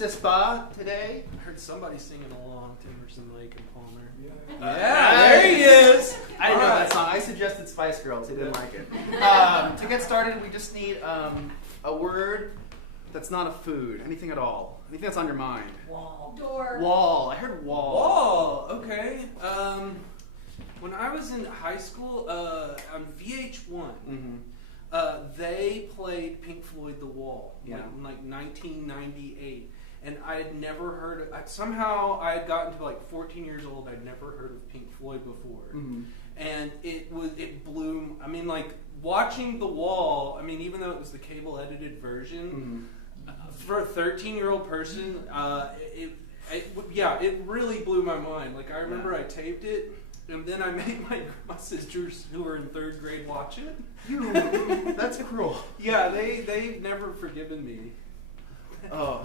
Sis Bah today. I heard somebody singing along to Emerson, Lake and Palmer. There he is. I didn't know that song. I suggested Spice Girls. He didn't like it. To get started, we just need a word that's not a food. Anything at all. Anything that's on your mind. Wall. Door. Wall. I heard wall. Wall. Okay. When I was in high school, on VH1, they played Pink Floyd "The Wall" in 1998. And I had never heard of somehow I had gotten to like 14 years old. I'd never heard of Pink Floyd before. And it blew. I mean, like watching The Wall. I mean, even though it was the cable edited version, for a 13-year-old person, it really blew my mind. Like I remember I taped it, and then I made my sisters who were in 3rd grade watch it. That's cruel. Yeah, they've never forgiven me. Oh.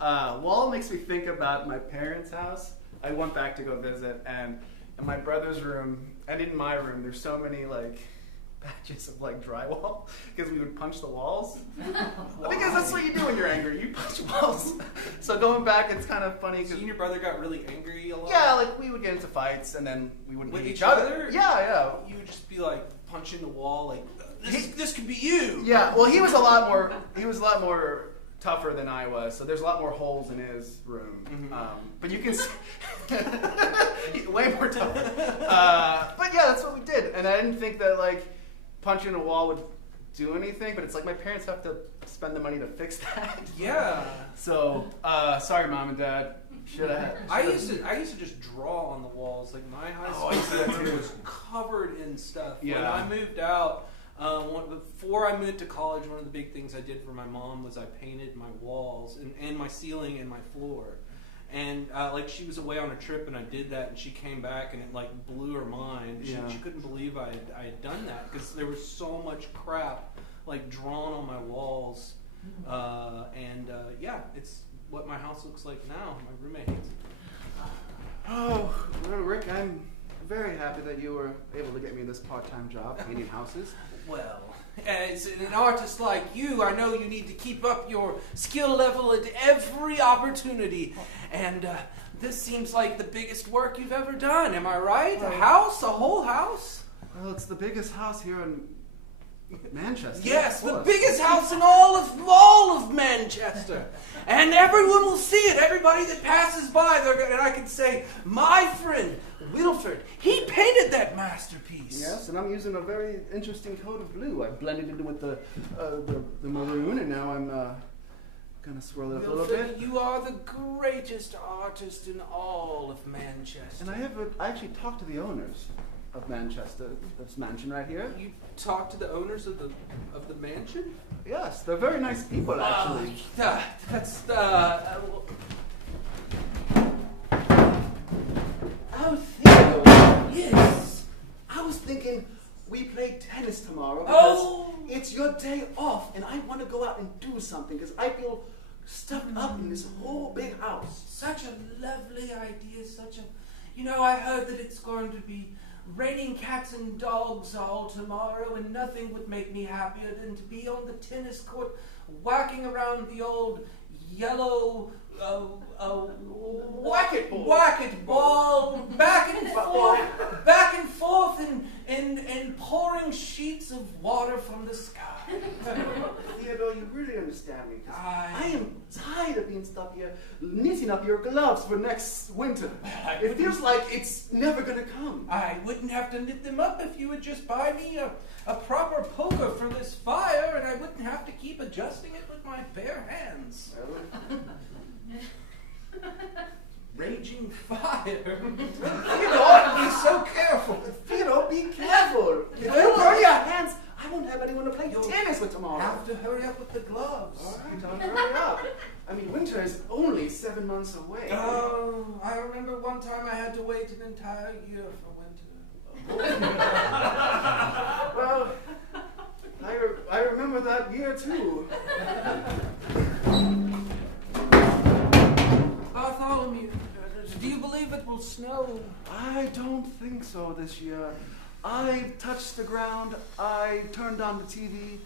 Wall makes me think about my parents' house. I went back to go visit, and in my brother's room and in my room, there's so many like patches of like drywall because we would punch the walls. Because that's what you do when you're angry. You punch walls. So going back, it's kind of funny. So you and your brother got really angry a lot? Yeah, like we would get into fights, and then we wouldn't with hit each other. Yeah. You would just be like punching the wall, like this could be you. Yeah. Well, he was a lot more tougher than I was, so there's a lot more holes in his room. But you can see way more tough. But yeah, that's what we did, and I didn't think that like punching a wall would do anything. But it's like my parents have to spend the money to fix that. Yeah. So sorry, Mom and Dad. I used to just draw on the walls. Like my high school was covered in stuff. Yeah. When I moved out. Before I moved to college, one of the big things I did for my mom was I painted my walls and my ceiling and my floor. And like she was away on a trip and I did that, and she came back and it like blew her mind. She couldn't believe I had done that because there was so much crap like drawn on my walls. It's what my house looks like now. My roommate hates it. Oh, well, Rick, I'm very happy that you were able to get me this part-time job painting houses. Well, as an artist like you, I know you need to keep up your skill level at every opportunity. And this seems like the biggest work you've ever done. Am I right? A house? A whole house? Well, it's the biggest house here in Manchester. Yes, the biggest house in all of Manchester. And everyone will see it. Everybody that passes by, and I can say, my friend, Wilford, he painted that masterpiece. Yes, and I'm using a very interesting coat of blue. I blended it in with the maroon, and now I'm gonna swirl it up Wilford, a little bit. You are the greatest artist in all of Manchester. And I actually talked to the owners of Manchester, this mansion right here. You talked to the owners of the mansion? Yes, they're very nice people, actually. Oh, Theo. Yes. I was thinking we play tennis tomorrow because it's your day off, and I want to go out and do something because I feel stuck up in this whole big house. Such a lovely idea. I heard that it's going to be raining cats and dogs all tomorrow, and nothing would make me happier than to be on the tennis court whacking around the old yellow Whack-it ball back and forth and pouring sheets of water from the sky. Theodore, you really understand me. I am tired of being stuck here knitting up your gloves for next winter. It feels like it's never going to come. I wouldn't have to knit them up if you would just buy me a proper poker for this fire, and I wouldn't have to keep adjusting it with my bare hands. Raging fire. Theodore, be so careful. Theodore, be careful. If you burn your hands, I won't have anyone to play tennis with tomorrow. Have to hurry up with the gloves. All right, I'll hurry up. I mean, winter is only 7 months away. Oh, I remember one time I had to wait an entire year for winter. Well, I remember that year too. Bartholomew, do you believe it will snow? I don't think so this year. I touched the ground, I turned on the TV,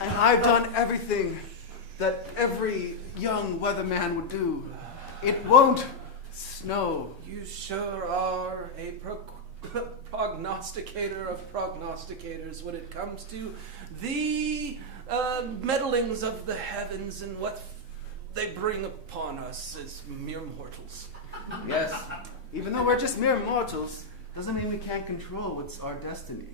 and I've done everything that every young weatherman would do. It won't snow. You sure are a prognosticator of prognosticators when it comes to the meddlings of the heavens and what they bring upon us as mere mortals. Yes, even though we're just mere mortals, doesn't mean we can't control what's our destiny.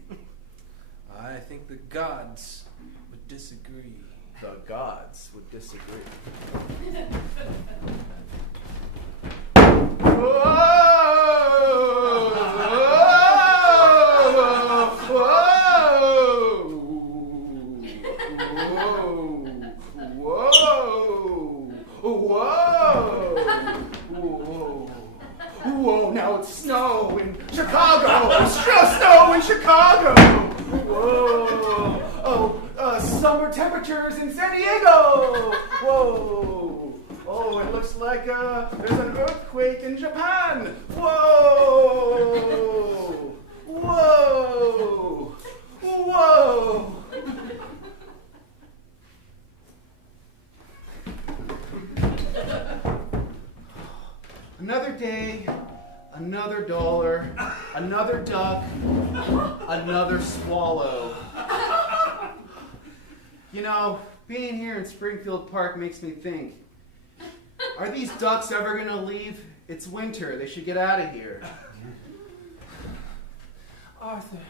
I think the gods would disagree. The gods would disagree. Whoa, now it's snow in Chicago! It's just snow in Chicago! Whoa! Summer temperatures in San Diego! Whoa! Oh, it looks like there's an earthquake in Japan! Whoa! Whoa! Whoa! Another day, another dollar, another duck, another swallow. You know, being here in Springfield Park makes me think, are these ducks ever going to leave? It's winter. They should get out of here. Arthur,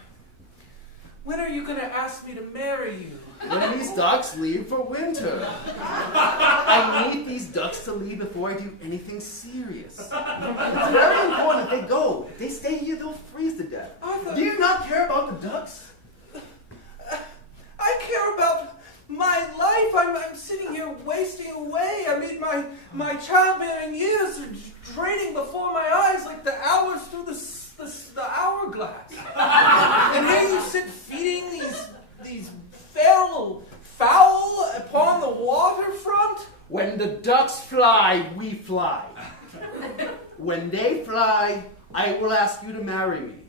when are you going to ask me to marry you? When these ducks leave for winter. I need these ducks to leave before I do anything serious. It's very important that they go. If they stay here, they'll freeze to death. Arthur, do you not care about the ducks? I care about my life. I'm sitting here wasting away. I mean, my childbearing years are draining before my eyes like the hours through the hourglass. And here you sit feeding these feral fowl upon the waterfront? When the ducks fly, we fly. When they fly, I will ask you to marry me.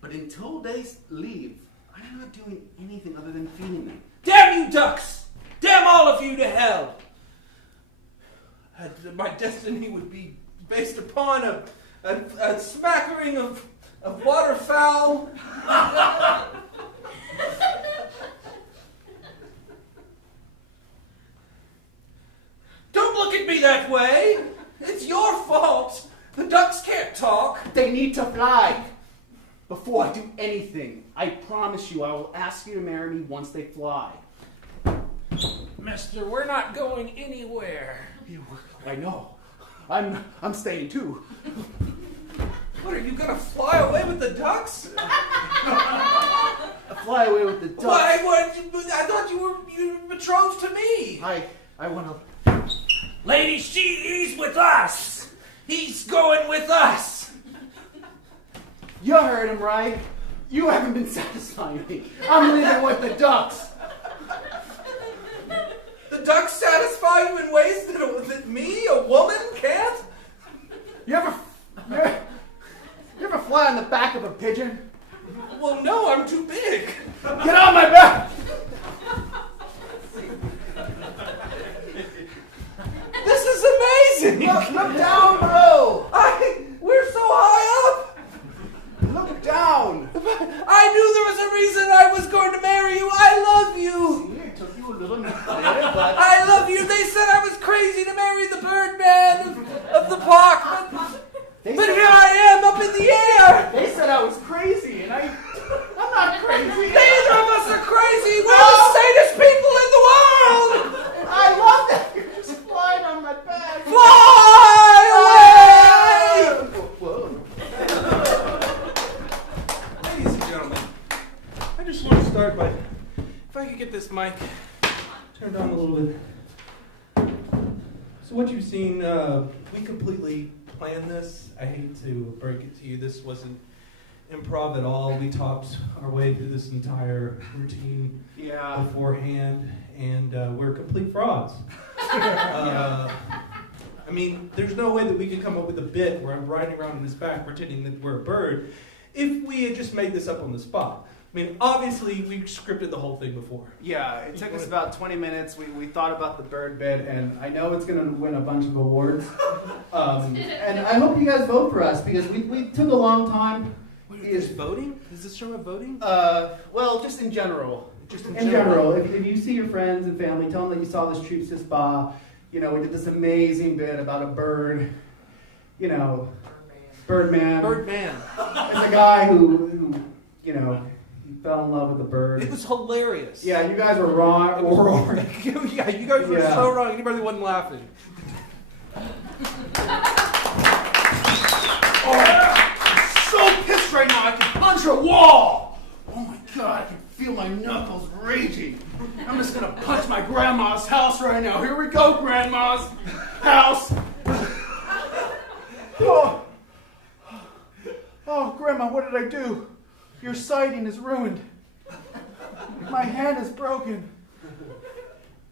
But until they leave, I'm not doing anything other than feeding them. Damn you ducks! Damn all of you to hell! My destiny would be based upon a smattering of waterfowl. Don't look at me that way. It's your fault. The ducks can't talk. They need to fly. Before I do anything, I promise you I will ask you to marry me once they fly. Mister, we're not going anywhere. I know. I'm staying too. What, are you going to fly away with the ducks? Fly away with the ducks? Why? I thought you were betrothed to me. I want to... Lady, he's with us. He's going with us. You heard him right. You haven't been satisfying me. I'm leaving with the ducks. The ducks satisfy you in ways that me, a woman, can't? You ever fly on the back of a pigeon? Well, no, I'm too big. Get on my back! This is amazing! Look down, bro! We're so high up! Look down! I knew there was a reason I was going to marry you. I love you! See, it took you a little minute, but... I love you. They said I was crazy to marry the Birdman of the park, but here I am up in the air! They said I was crazy, and I'm not crazy! Neither of us are crazy! We're the sanest people in the world! I love that! You're just flying on my back! Fly away! Whoa. Ladies and gentlemen, I just want to start by, if I could get this mic turned on a little bit. So what you've seen, we completely planned this. I hate to break it to you, this wasn't improv at all. We talked our way through this entire routine beforehand, and we're complete frauds. I mean, there's no way that we could come up with a bit where I'm riding around in his back pretending that we're a bird if we had just made this up on the spot. mean, obviously, we scripted the whole thing before. Yeah, it took us about 20 minutes. We thought about the bird bit, and I know it's going to win a bunch of awards. And I hope you guys vote for us, because we took a long time. What is voting? Is this show about voting? Well, just in general. Just in general. If you see your friends and family, tell them that you saw this treat Sis Bah. You know, we did this amazing bit about a bird. You know, Birdman. Birdman. It's a guy who you know, he fell in love with a bird. It was hilarious. Yeah, you guys were wrong. Yeah, you guys were so wrong. Anybody wasn't laughing. I'm so pissed right now. I can punch a wall. Oh my God, I can feel my knuckles raging. I'm just gonna punch my grandma's house right now. Here we go, grandma's house. Oh, Grandma, what did I do? Your sighting is ruined. My hand is broken.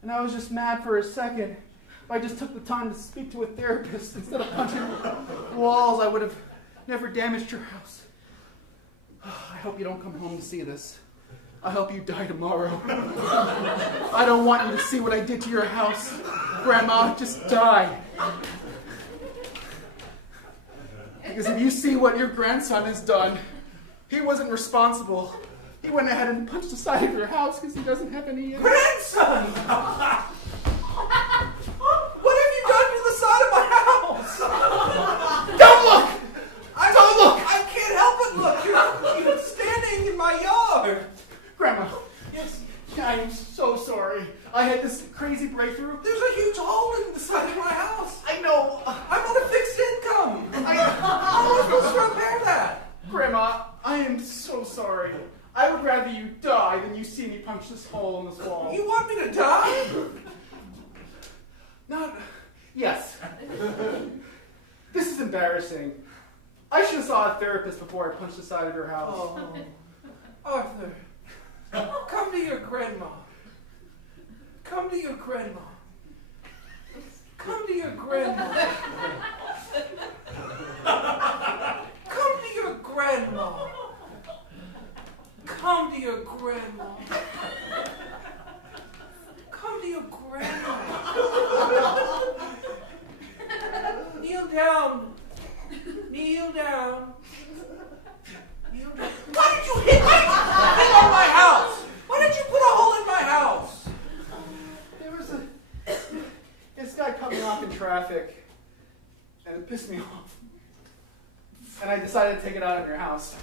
And I was just mad for a second. If I just took the time to speak to a therapist instead of punching walls, I would have never damaged your house. I hope you don't come home to see this. I hope you die tomorrow. I don't want you to see what I did to your house. Grandma, just die. Because if you see what your grandson has done, he wasn't responsible. He went ahead and punched the side of your house because he doesn't have any... Grandson! What have you done to the side of my house? Don't look! Don't look! I can't help but look. You're standing in my yard. Grandma. Yes. I am so sorry. I had this crazy breakthrough. There's a huge hole in the side of my house. I know. I'm on a fixed income. How am I supposed to repair that? Grandma, I am so sorry. I would rather you die than you see me punch this hole in this wall. You want me to die? Not... Yes. This is embarrassing. I should have saw a therapist before I punched the side of your house. Oh. Arthur, come to your grandma. Come to your grandma. Come to your grandma. Come to your grandma. Come to your grandma. Come to your grandma. Kneel down. Kneel down. Kneel down. Why did you hit on my house? Why did you put a hole in my house? There was this guy coming off in traffic, and it pissed me off. And I decided to take it out on your house.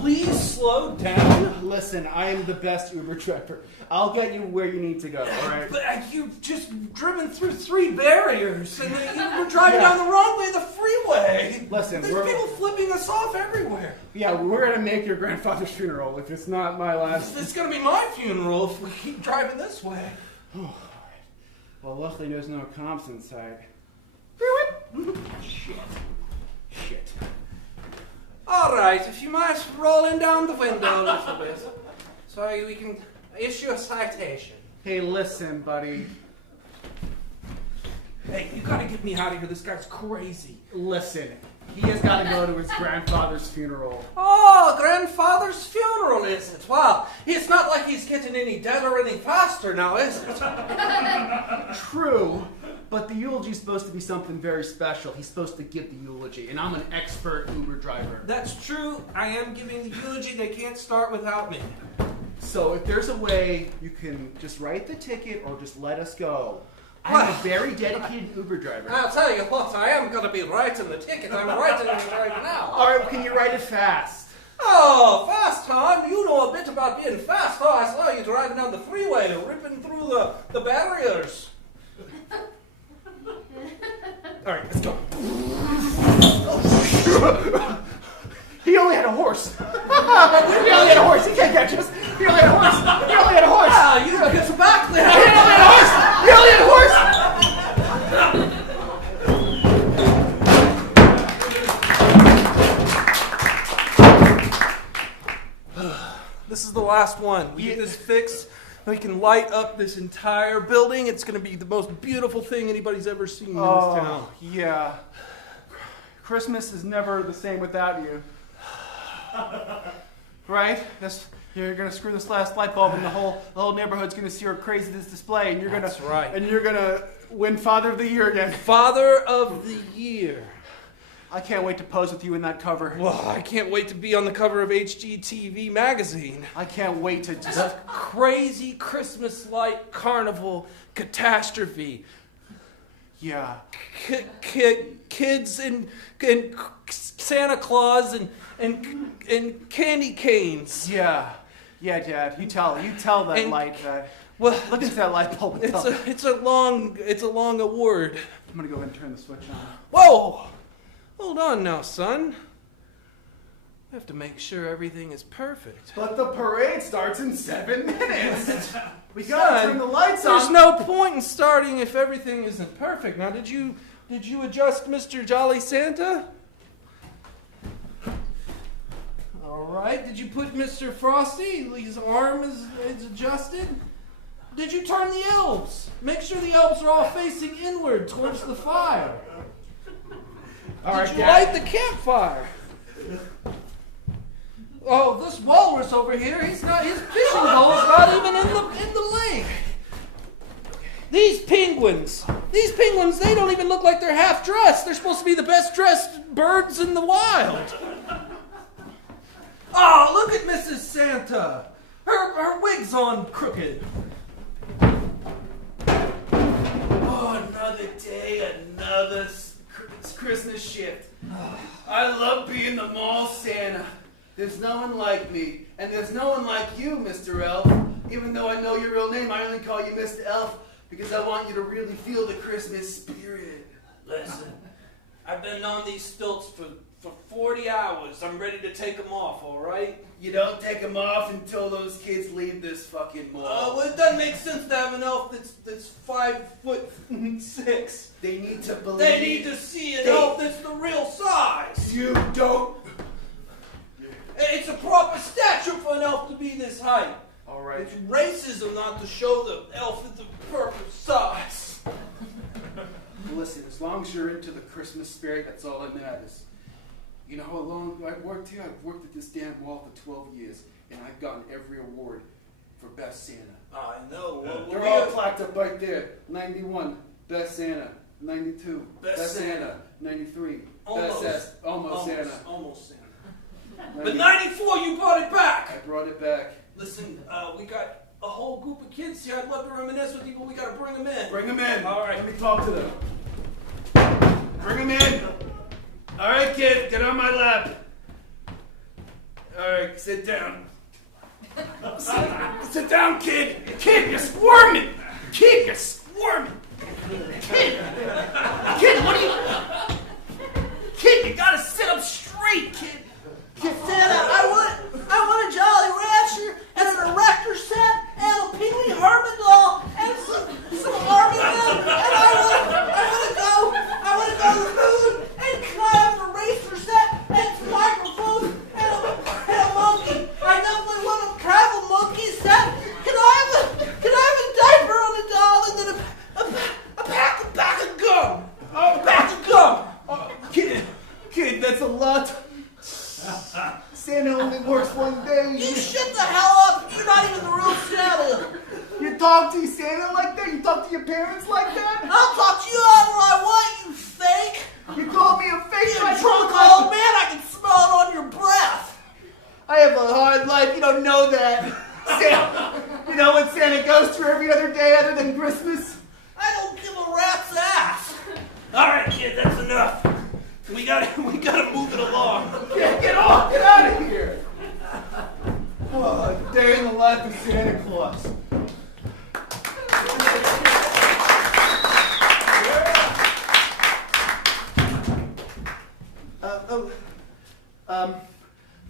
Please slow down. Listen, I am the best Uber driver. I'll get you where you need to go, all right? But you've just driven through 3 barriers, and you were driving down the wrong way of the freeway. Listen, there's people flipping us off everywhere. Yeah, we're going to make your grandfather's funeral if it's not my last... It's going to be my funeral if we keep driving this way. Oh, all right. Well, luckily there's no cops inside. Shit. All right, if you might roll in down the window a little bit, so we can issue a citation. Hey, listen, buddy. Hey, you gotta get me out of here. This guy's crazy. Listen, he has got to go to his grandfather's funeral. Oh, grandfather's funeral, is it? Well, it's not like he's getting any dead or any faster now, is it? True, but the eulogy's supposed to be something very special. He's supposed to give the eulogy, and I'm an expert Uber driver. That's true. I am giving the eulogy. They can't start without me. So if there's a way you can just write the ticket or just let us go. I'm a very dedicated Uber driver. I'll tell you what, I am going to be writing the ticket. I'm writing it right now. All right, can you write it fast? Oh, fast time? You know a bit about being fast. Oh, I saw you driving down the freeway, ripping through the barriers. All right, let's go. He only had a horse. He only had a horse. He can't catch us. He only had a horse. He only had a horse. Ah, you don't get back there. He only had a horse. He only had a horse. This is the last one. We get this fixed. We can light up this entire building. It's going to be the most beautiful thing anybody's ever seen in this town. Yeah. Christmas is never the same without you. Right? You're gonna screw this last light bulb, and the whole neighborhood's gonna see your crazy this display, and That's right. And you're gonna win Father of the Year again. Father of the Year. I can't wait to pose with you in that cover. Well, I can't wait to be on the cover of HGTV magazine. I can't wait to just Crazy Christmas light carnival catastrophe. Yeah. Kids and Santa Claus and candy canes. Yeah, Dad. You tell that light that. Well, look into that light bulb. It's a long award. I'm gonna go ahead and turn the switch on. Whoa! Hold on now, son. We have to make sure everything is perfect. But the parade starts in 7 minutes. We gotta turn the lights on. There's no point in starting if everything isn't perfect. Now, did you adjust Mr. Jolly Santa? All right. Did you put Mr. Frosty? His arm is adjusted. Did you turn the elves? Make sure the elves are all facing inward towards the fire. Did you light the campfire? Oh, this walrus over here, his fishing pole is not even in the lake. These penguins, they don't even look like they're half dressed. They're supposed to be the best dressed birds in the wild. Oh, look at Mrs. Santa. Her wig's on crooked. Oh, another day, another Christmas shift. I love being the mall Santa. There's no one like me, and there's no one like you, Mr. Elf. Even though I know your real name, I only call you Mr. Elf because I want you to really feel the Christmas spirit. Listen, I've been on these stilts for 40 hours. I'm ready to take them off, all right? You don't take them off until those kids leave this fucking mall. Well, it doesn't make sense to have an elf that's 5'6". They need to believe. They need to see an elf that's the real size. You don't. It's a proper stature for an elf to be this height. All right. It's racism not to show the elf is the perfect size. Listen, as long as you're into the Christmas spirit, that's all that matters. You know how long I've worked here? I've worked at this damn wall for 12 years, and I've gotten every award for Best Santa. I know. They're all plaqued up right there. 91, Best Santa. 92, Best Santa. 93, Almost. Almost Santa. Almost Santa. But 94, you brought it back. I brought it back. Listen, we got a whole group of kids here. I'd love to reminisce with you, but we got to bring them in. Bring them in. All right. Let me talk to them. Bring them in. All right, kid, get on my lap. All right, sit down. Sit down, kid. Kid, you're squirming. Kid, you're squirming. Kid, what are you? Kid, you gotta sit up straight, kid. Santa, I want a Jolly Rancher and an erector set and a Pee Wee Herman doll and some army men, and I want to go to the moon, and can I have an eraser set and some microphones and a monkey? I definitely want a travel monkey set. Can I have a diaper on the doll and then a pack of gum? A pack of gum. Oh, kid, that's a lot. Santa only works one day. You shut the hell up! You're not even the real Santa! You talk to Santa like that? You talk to your parents like that? I'll talk to you however I want, you fake! You call me a fake? You're a drunk old man, I can smell it on your breath! I have a hard life, you don't know that. Santa, you know what Santa goes through every other day other than Christmas? I don't give a rat's ass! All right, kid, that's enough. We gotta move it along. Get out of here! Oh, a day in the life of Santa Claus.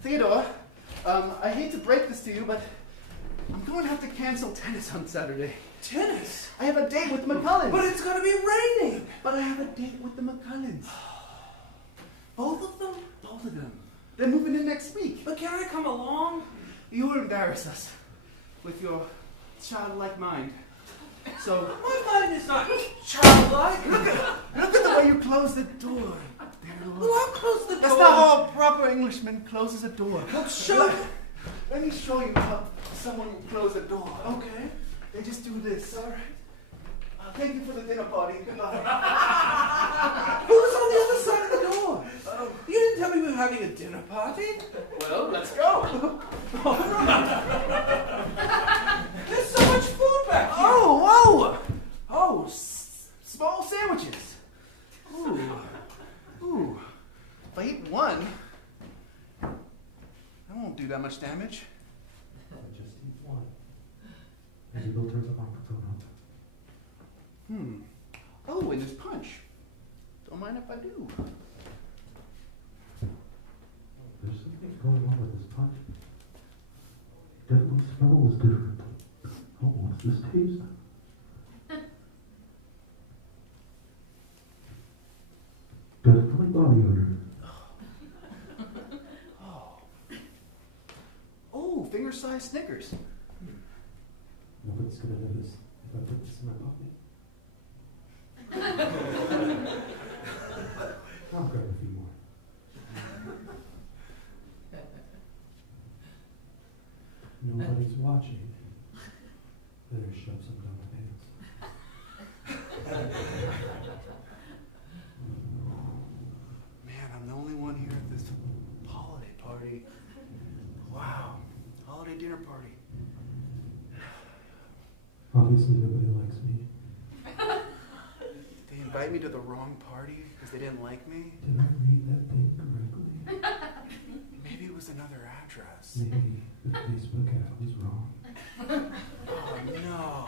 Theodore, I hate to break this to you, but I'm going to have to cancel tennis on Saturday. Tennis? I have a date with the McCullens. But it's gonna be raining. But I have a date with the McCullens. Both of them? Both of them. They're moving in next week. But can I come along? You will embarrass us with your childlike mind. So My mind is not childlike. look at the way you close the door. Well, I'll close the door. That's not how a proper Englishman closes a door. Well, show. Let me show you how someone will close a door. Okay. They just do this. All right. Thank you for the dinner party. Goodbye. Who was on the other side of the door? You didn't tell me we were having a dinner party. Well, let's go. There's so much food back here. Oh, whoa. Oh, small sandwiches. Ooh. Ooh. If I eat one, that won't do that much damage. Just eat one. As you go turn the microphone on. Oh, and there's punch. Don't mind if I do. There's something going on with this punch. Definitely smells different. Oh, what's this taste? Definitely body odor. Oh, finger-sized Snickers. Nobody's gonna notice if I put this in my pocket. I'll grab a few more. Nobody's watching. Better shove some down my pants. Man, I'm the only one here at this holiday party. Wow. Holiday dinner party. Obviously, nobody likes me. They invite me to the wrong party because they didn't like me? Did I read that thing correctly? Maybe it was another address. Maybe the Facebook ad was wrong. Oh, no.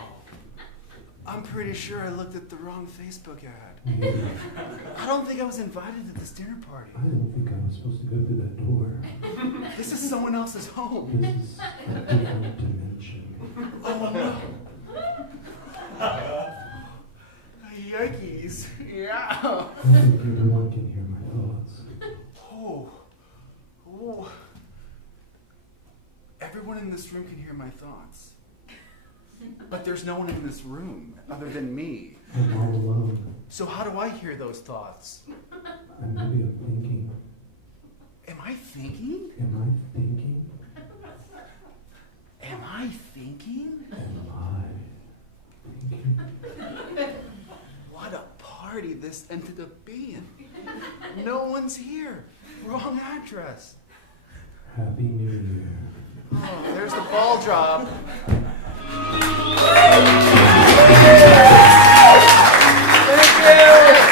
I'm pretty sure I looked at the wrong Facebook ad. Maybe. I don't think I was invited to this dinner party. I don't think I was supposed to go through that door. This is someone else's home. This is a different dimension. Oh, no. Yikes. Yeah. I think everyone can hear my thoughts. Oh. Oh. Everyone in this room can hear my thoughts. But there's no one in this room other than me. I'm all alone. So how do I hear those thoughts? And maybe I'm thinking. Am I thinking? Am I thinking? Am I thinking? Am I thinking? What a party this ended up being. No one's here. Wrong address. Happy New Year. Oh, there's the ball drop. Thank you.